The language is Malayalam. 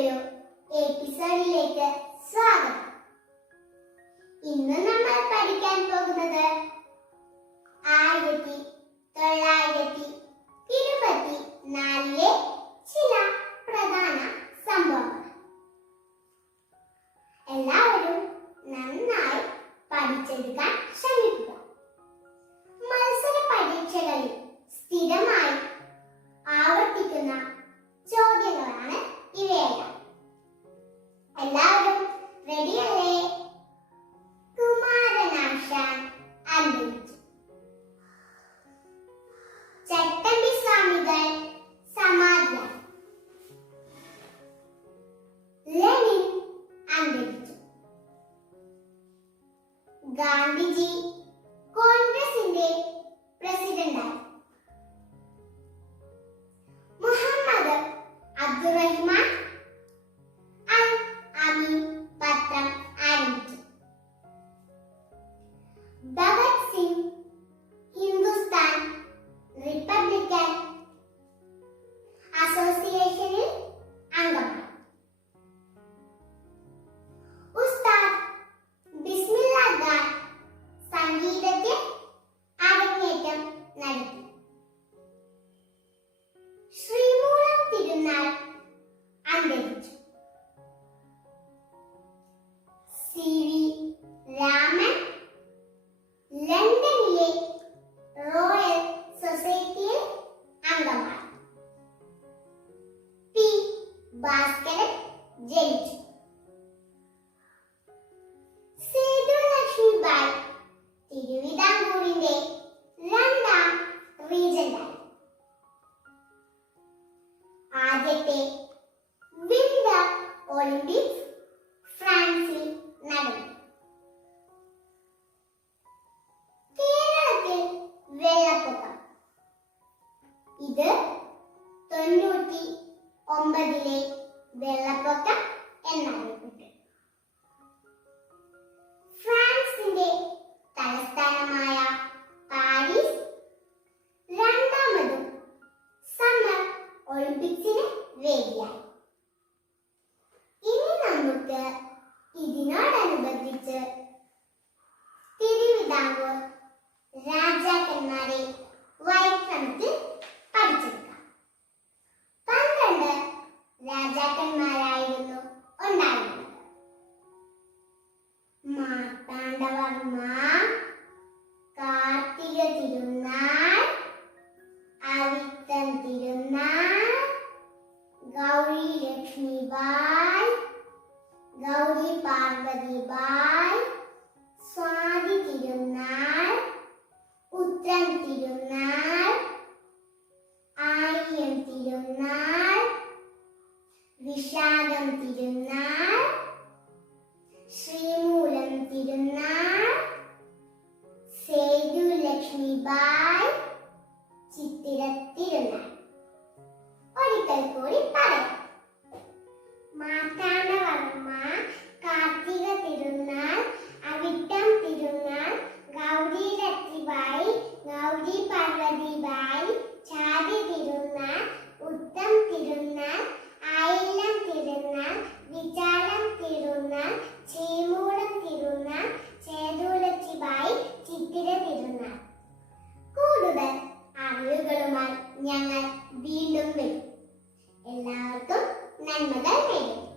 പുതിയൊരു എപ്പിസോഡിലേക്ക് സ്വാഗതം. ഇന്ന് നമ്മൾ പഠിക്കാൻ പോകുന്നത് 1924 ചില പ്രധാന സംഭവങ്ങൾ. എല്ലാവരും നന്നായി പഠിച്ചെടുക്കാൻ ശ്രമിക്കുക. മത്സര പരീക്ഷകളിൽ സ്ഥിരമായി ആവർത്തിക്കുന്ന ചോദ്യങ്ങളാണ് ഇവയെല്ലാം. എല്ലാവരും റെഡിയല്ലേ? കുമാരനാശാൻ അന്തരിച്ചു. ചട്ടമ്പി സ്വാമികൾ സമാധിയായി. ലെനിൻ അന്തരിച്ചു. ഗാന്ധിജി കോൺഗ്രസിന്റെ പ്രസിഡന്റായി. മുഹമ്മദ് അബ്ദുറഹ്മാൻ അൽ അമീൻ പത്രം ആരംഭിച്ചു. ഭഗത് സിംഗ് ഹിന്ദുസ്ഥാൻ റിപ്പബ്ലിക്കൻ അസോസിയേഷനിൽ അംഗമായി. ഉസ്താദ് ബിസ്മില്ല ഖാൻ സംഗീതത്തിൽ അരങ്ങേറ്റം നടത്തി. ശ്രീമൂലം തിരുനാൾ അന്തരിച്ചു. CV രാമൻ ലണ്ടനിലെ റോയൽ സൊസൈറ്റിയിൽ അംഗമായി. P. ഭാസ്കരൻ ജനിച്ചു. സേതുലക്ഷ്മിബായി തിരുവിതാംകൂറിന്റെ രണ്ടാം റീജന്റായി. ആദ്യത്തെ വിന്റർ ഒളിമ്പിക്സ് ഫ്രാൻസിൽ നടന്നു. കേരളത്തിൽ വെള്ളപ്പൊക്കം. ഇത് 99 വെള്ളപ്പൊക്കം എന്നറിയപ്പെട്ടു. ഫ്രാൻസിന്റെ തലസ്ഥാനമായ പാരീസ് രണ്ടാമതും സമ്മർ ഒളിമ്പിക്സിന് വേദിയായി. ഇനി നമുക്ക് ഇതിനോടനുബന്ധിച്ച് തിരുവിതാംകൂർ രാജാക്കന്മാരെ വൈക്രമത്തിൽ പഠിച്ചെടുക്കാം. 12 രാജാക്കന്മാരായിരുന്നു ഉണ്ടായിരുന്നത്. മാർത്താണ്ഡവർമ്മ, കാർത്തിക തിരുനാൾ, അവിട്ടൻ തിരുനാൾ, ഗൗരി ലക്ഷ്മിബായ്, ഗൗരി പാർവതിബായ്, സ്വാതി തിരുനാൾ, ഉത്രൻ തിരുനാൾ, ആയില്യം തിരുനാൾ, വിശാഖം തിരുനാൾ, ശ്രീമൂലം തിരുനാൾ, സേതുലക്ഷ്മിബായ്, ചിത്തിര തിരുനാൾ. ഒരിക്കൽ കൂടി പറയാം. മാർത്താണ്ഡവർമ്മ, കാർത്തിക തിരുനാൾ, അവിട്ടം തിരുനാൾ, ഗൗരി ലക്ഷ്മിബായി, ഗൗരി പാർവതിബായി, ചാതി തിരുനാൾ, ഉത്തം തിരുനാൾ, ആയില്യം തിരുനാൾ, വിചാരം തിരുനാൾ, ശ്രീമൂലം തിരുനാൾ, സേതുലക്ഷ്മിബായി, ചിത്തിര തിരുനാൾ. കൂടുതൽ അറിവുകളുമായി ഞങ്ങൾ വീണ്ടും വരും. എല്ലാവർക്കും നന്മകൾ നേരുന്നു.